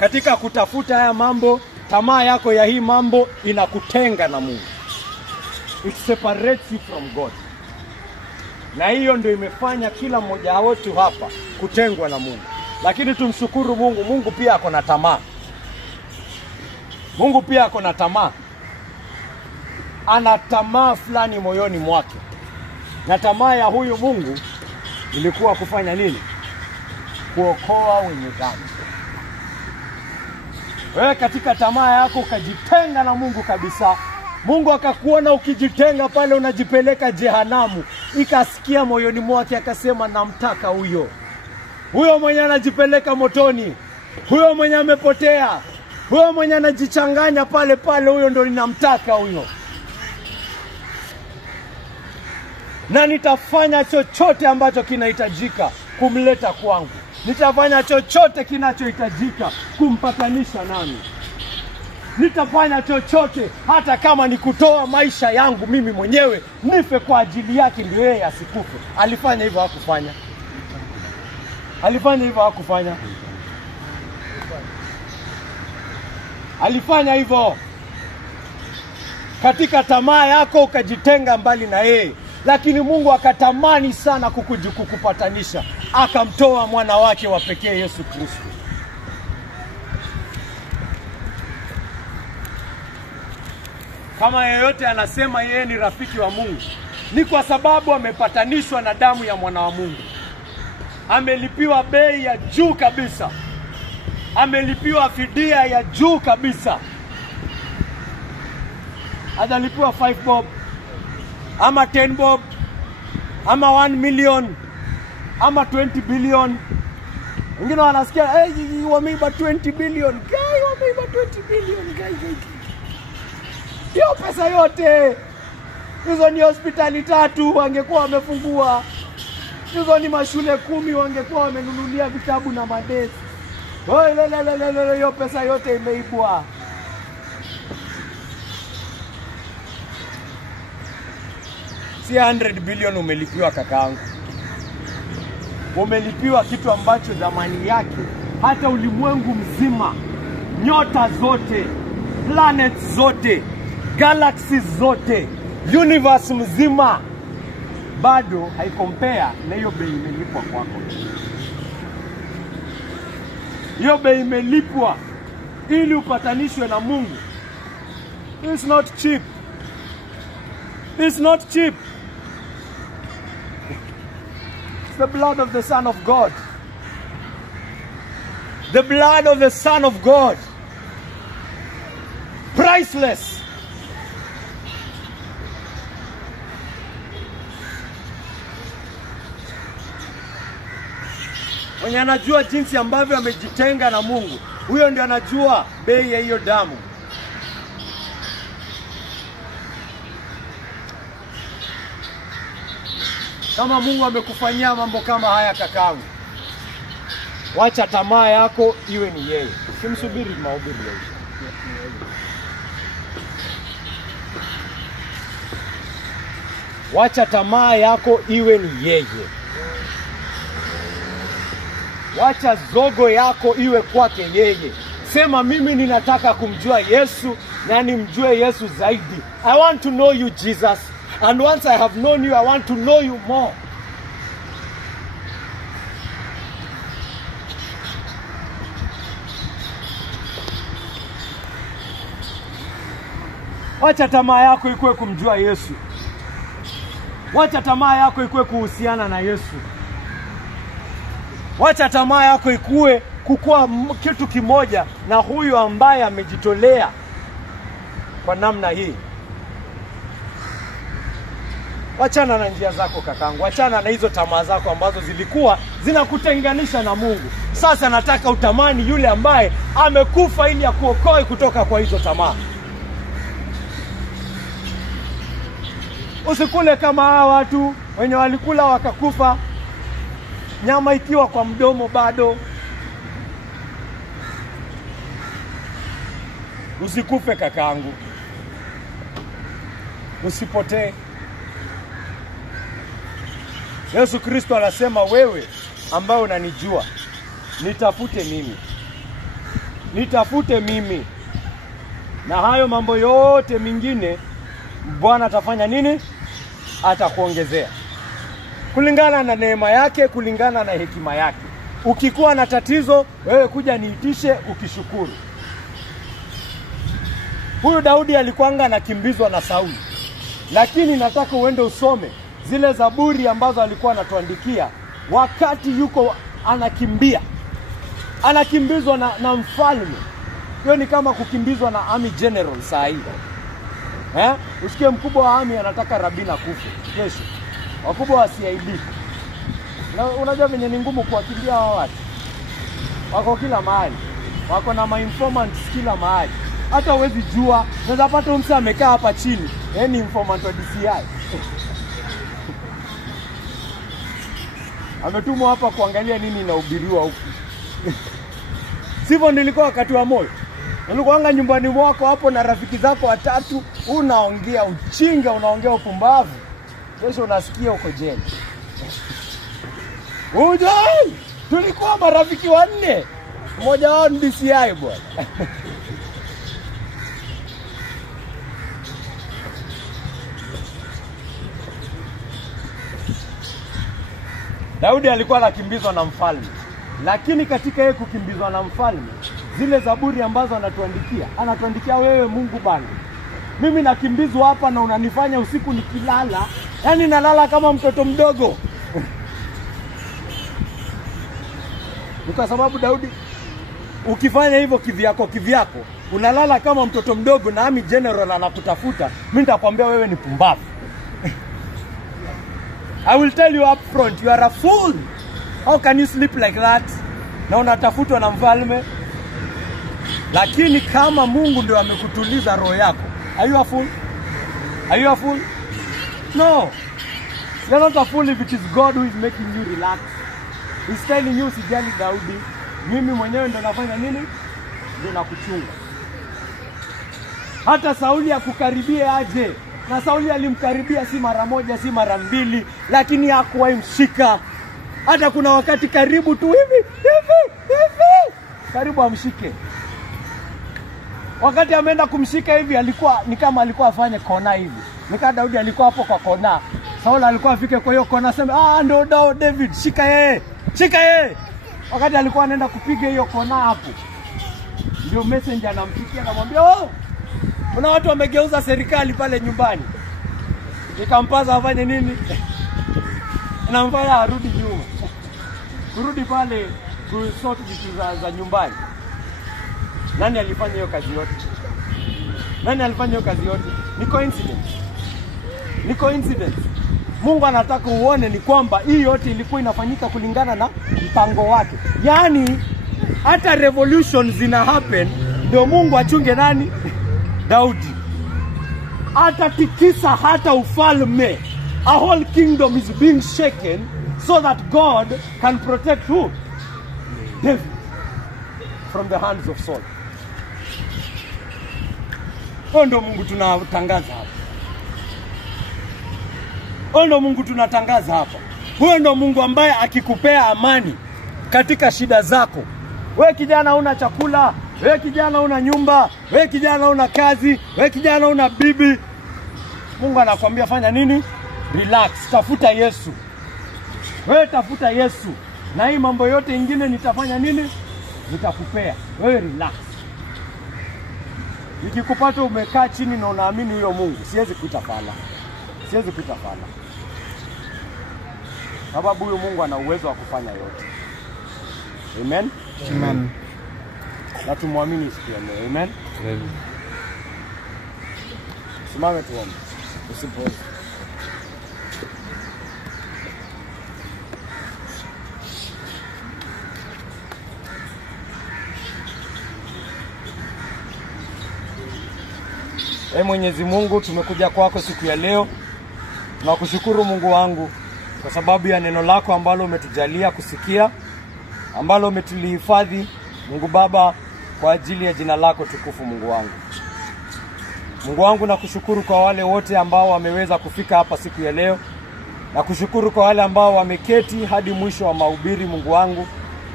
Katika kutafuta haya mambo, tamaa yako ya hii mambo inakutenga na Mungu. It separates you from God. Na hiyo ndio imefanya kila mmoja wetu hapa kutengwa na Mungu. Lakini tumshukuru Mungu, Mungu pia ako na tamaa. Mungu pia ako na tamaa. Ana tamaa fulani moyoni mwake. Na tamaa ya huyu Mungu ilikuwa kufanya nini? Kuokoa wenye dhambi. Wewe katika tamaa yako ukajitenga na Mungu kabisa. Mungu akakuona ukijitenga pale unajipeleka jehanamu. Ikasikia moyoni mwake akasema namtaka huyo. Huyo mwenye anajipeleka motoni. Huyo mwenye amepotea. Huyo mwenye anajichanganya pale pale, huyo ndo ninamtaka huyo. Na nitafanya chochote ambacho kinahitajika kumleta kwangu. Nitafanya chochote kinachohitajika kumpatanisha nami. Nitafanya chochote hata kama ni kutoa maisha yangu mimi mwenyewe nife kwa ajili yake ndio yeye asikufe. Alifanya hivyo hakufanya? Alifanya hivyo hakufanya? Alifanya hivyo. Katika tamaa yako ukajitenga mbali na yeye, lakini Mungu akatamani sana kukupatanisha, akamtoa mwana wake wa pekee Yesu Kristo. Kama yeyote anasema yeye ni rafiki wa Mungu, ni kwa sababu amepatanishwa na damu ya mwana wa Mungu. Amelipiwa bei ya juu kabisa. Amelipiwa fidia ya juu kabisa. Hajalipiwa 5 bob, ama 10 bob, ama 1 million, ama 20 billion. Wengine wanasikia, hey, wameiba 20 billion. Guy, wameiba 20 billion. Guy. Hiyo pesa yote, hizo ni hospitali 3 wangekuwa wamefungua. Hizo ni mashule 10 wangekuwa wamenunulia vitabu na madesi. Hiyo pesa yote imeibwa. Si 100 billion umelipiwa kakaangu. Umelipiwa kitu ambacho dhamani yake hata ulimwengu mzima, nyota zote, planets zote, galaxies zote, universe mzima bado haikompea na hiyo bei imelipwa kwako. Hiyo bei imelipwa ili upatanishwe na Mungu. It's not cheap. It's not cheap. It's the blood of the Son of God. The blood of the Son of God. Priceless. Mwenye anajua jinsi ambavyo amejitenga na Mungu, huyo ndiye anajua bei ya hiyo damu. Kama Mungu amekufanyia mambo kama haya kakaangu, wacha tamaa yako iwe ni yeye. Simsubiri mahubiri leo. Wacha tamaa yako iwe ni yeye. Wacha zogo yako iwe kwake yeye. Sema mimi ninataka kumjua Yesu na nimjue Yesu zaidi. I want to know you Jesus. And once I have known you, I want to know you more. Wacha tamaa yako ikuwe kumjua Yesu. Wacha tamaa yako ikuwe kuhusiana na Yesu. Wacha tamaa yako ikuwe kukua kitu kimoja na huyu ambaye amejitolea kwa namna hii. Wachana na njia zako kakangu. Wachana na hizo tamaa zako ambazo zilikuwa zinakutenganisha na Mungu. Sasa nataka utamani yule ambaye amekufa ili akuokoe kutoka kwa hizo tamaa. Usikule kama hawa watu wenye walikula wakakufa, nyama ikiwa kwa mdomo bado. Usikufe kakaangu. Usipotee. Yesu Kristo anasema, wewe ambao unanijua, nitafute mimi. Nitafute mimi. Na hayo mambo yote mengine Bwana atafanya nini? Atakuongezea. Kulingana na neema yake, kulingana na hekima yake. Ukikuwa na tatizo, wewe kuja niitishe ukishukuru. Huyu Daudi alikuanga anakimbizwa na Sauli. Lakini nataka uende usome zile zaburi ambazo alikuwa anatuandikia wakati yuko anakimbia. Anakimbizwa na mfalme. Hiyo ni kama kukimbizwa na army general saa hii. Usikie mkubwa wa army anataka Rabina kufe kesho. Wakubwa wa CID. Na unajua venye ni ngumu kuwakimbia hao watu. Wako kila mahali. Wako na informants kila mahali. Hata huwezi jua, unaweza pata mtu amekaa hapa chini, ni informant wa DCI. Ametumwa hapa kuangalia nini inahubiriwa huku. Sivyo nilikuwa wakati wa Moi. Nilikuanga nyumbani mwako hapo na rafiki zako watatu, unaongea uchinga, unaongea upumbavu. Kesho unasikia uko jela. Ujai! Tulikuwa marafiki 4. Mmoja wao ni DCI bwana. Daudi alikuwa anakimbizwa na mfalme. Lakini katika yeye kukimbizwa na mfalme, zile zaburi ambazo anatuandikia wewe Mungu bana. Mimi nakimbizwa hapa na unanifanya usiku nikilala, yani nalala kama mtoto mdogo. Ni kwa sababu Daudi, ukifanya hivyo kivyako, unalala kama mtoto mdogo na army general anakutafuta, mimi nitakwambia wewe ni pumbavu. I will tell you up front, you are a fool. How can you sleep like that? Na unatafutwa na mfalme. Lakini kama Mungu ndio amekutuliza roho yako, are you a fool? Are you a fool? No. You're not a fool if it is God who is making you relax. He's telling you, sijali Daudi, mimi mwenyewe ndo nafanya nini? Ndio nakuchunga. Hata Sauli akukaribie aje. Na Sauli alimkaribia si mara moja, si mara mbili, lakini hakuwahi mshika. Hata kuna wakati karibu tu hivi. Karibu amshike. Wakati ameenda kumshika hivi, ni kama alikuwa afanye kona hivi. Nika Daudi alikuwa hapo kwa kona. Sauli alikuwa afike kwa hiyo kona, sema ndo David, shika yeye. Shika yeye. Wakati alikuwa anaenda kupiga hiyo kona hapo, ndio messenger anampikia, anamwambia, kuna watu wamegeuza serikali pale nyumbani. Nikampaza afanye nini? Namfanya arudi nyuma. Kurudi pale kusort vitu za nyumbani. Nani alifanya hiyo kazi yote? Ni coincidence. Mungu anataka uone ni kwamba hii yote ilikuwa inafanyika kulingana na mpango wake. Yaani hata revolutions zina happen ndio Mungu achunge nani? Daudi. Atatikisa hata ufalme. A whole kingdom is being shaken so that God can protect who? David from the hands of Saul. Huyo ndo Mungu tunatangaza hapa. Huyo ndo Mungu ambaye akikupea amani katika shida zako. Wewe kijana una chakula, wewe kijana una nyumba, wewe kijana una kazi, wewe kijana una bibi, Mungu anakuambia fanya nini? Relax, tafuta Yesu. Wewe tafuta Yesu. Na hii mambo yote ingine nitafanya nini? Nitakupea. Wewe relax. Nikikupata umekaa chini na unaamini huyo Mungu, siwezi kuita fala. Sababu huyo Mungu ana uwezo wa kufanya yote. Amen. Amen. Na tumwamini siku ya leo. Amen. Amen. Simame tuombe. Usipoze. Mwenyezi Mungu, tumekuja kwako siku ya leo. Tunakushukuru Mungu wangu kwa sababu ya neno lako ambalo umetujalia kusikia, ambalo umetulihifadhi Mungu Baba kwa ajili ya jina lako tukufu. Mungu wangu, Mungu wangu, nakushukuru kwa wale wote ambao wameweza kufika hapa siku ya leo. Nakushukuru kwa wale ambao wameketi hadi mwisho wa mahubiri, Mungu wangu,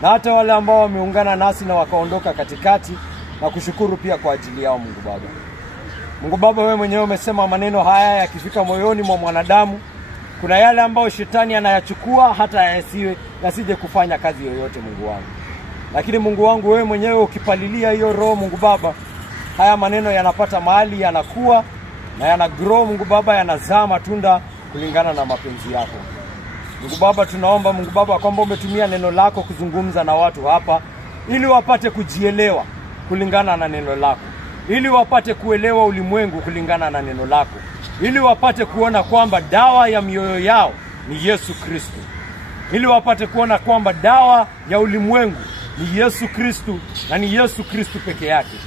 na hata wale ambao wameungana nasi na wakaondoka katikati. Nakushukuru pia kwa ajili yao, Mungu Baba. Mungu Baba, wewe mwenyewe umesema maneno haya yakifika moyoni mwa mwanadamu, kuna yale ambao shetani anayachukua hata yasije kufanya kazi yoyote, Mungu wangu. Lakini Mungu wangu, wewe mwenyewe ukipalilia hiyo roho, Mungu Baba, haya maneno yanapata mahali, yanakuwa na yanagrow, Mungu Baba, yanazaa matunda kulingana na mapenzi yako. Mungu Baba, tunaomba Mungu Baba kwamba umetumia neno lako kuzungumza na watu hapa ili wapate kujielewa kulingana na neno lako, ili wapate kuelewa ulimwengu kulingana na neno lako, ili wapate kuona kwamba dawa ya mioyo yao ni Yesu Kristo, ili wapate kuona kwamba dawa ya ulimwengu ni Yesu Kristo na ni Yesu Kristo peke yake,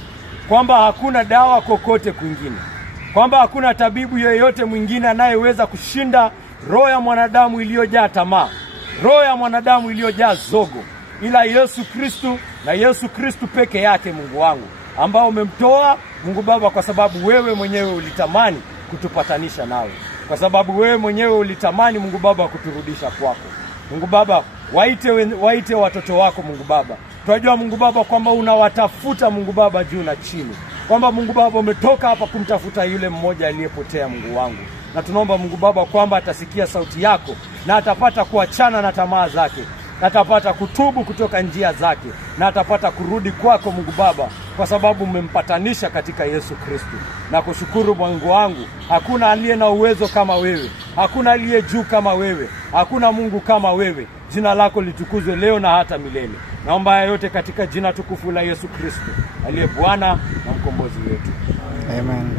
kwamba hakuna dawa kokote kwingine, kwamba hakuna tabibu yeyote mwingine anayeweza kushinda roho ya mwanadamu iliyojaa tamaa, roho ya mwanadamu iliyojaa zogo, ila Yesu Kristo na Yesu Kristo peke yake, Mungu wangu, ambao umemtoa, Mungu Baba, kwa sababu wewe mwenyewe ulitamani kutupatanisha nawe, kwa sababu wewe mwenyewe ulitamani, Mungu Baba, kuturudisha kwako. Mungu Baba, waite watoto wako, Mungu Baba. Tunajua, Mungu Baba, kwamba unawatafuta, Mungu Baba, juu na chini, kwamba Mungu Baba umetoka hapa kumtafuta yule mmoja aliyepotea, Mungu wangu. Na tunaomba Mungu Baba kwamba atasikia sauti yako na atapata kuachana na tamaa zake, na atapata kutubu kutoka njia zake, na atapata kurudi kwako, Mungu Baba, kwa sababu umempatanisha katika Yesu Kristo. Na kushukuru Mungu wangu, hakuna aliye na uwezo kama wewe, hakuna aliye juu kama wewe, hakuna Mungu kama wewe. Jina lako litukuzwe leo na hata milele. Naomba haya yote katika jina tukufu la Yesu Kristo, aliye Bwana na mkombozi wetu. Amen. Amen.